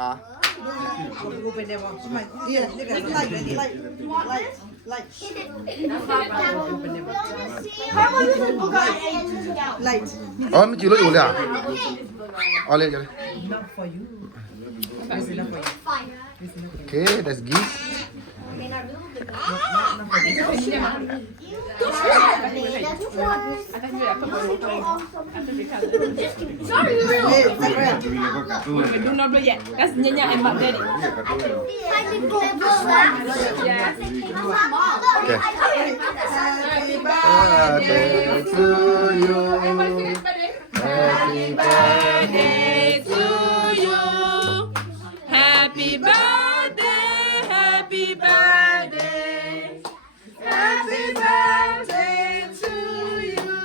ฮะ อ๋อไม่จีรถอยู่เลยอ่ะเอาเลยจ้ะโอเค that's good Do not play yet. That's Nyanya and Mak Daddy. okay birthday to you happy birthday to you. Happy birthday, happy birthday. Happy birthday to you.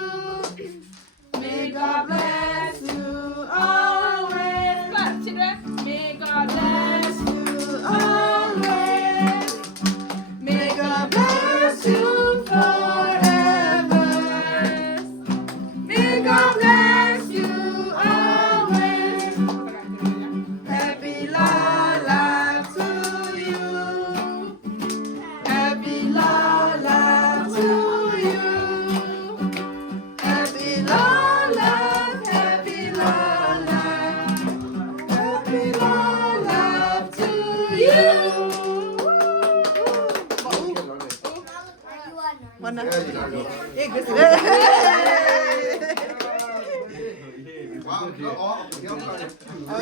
May God bless you always. Clap, children. May God bless you always. May God bless you forever. May God bless you always. Happy Lala to you. Happy Lala to you. Happy Lala, happy Lala. Happy Lala to you. Wow, oh,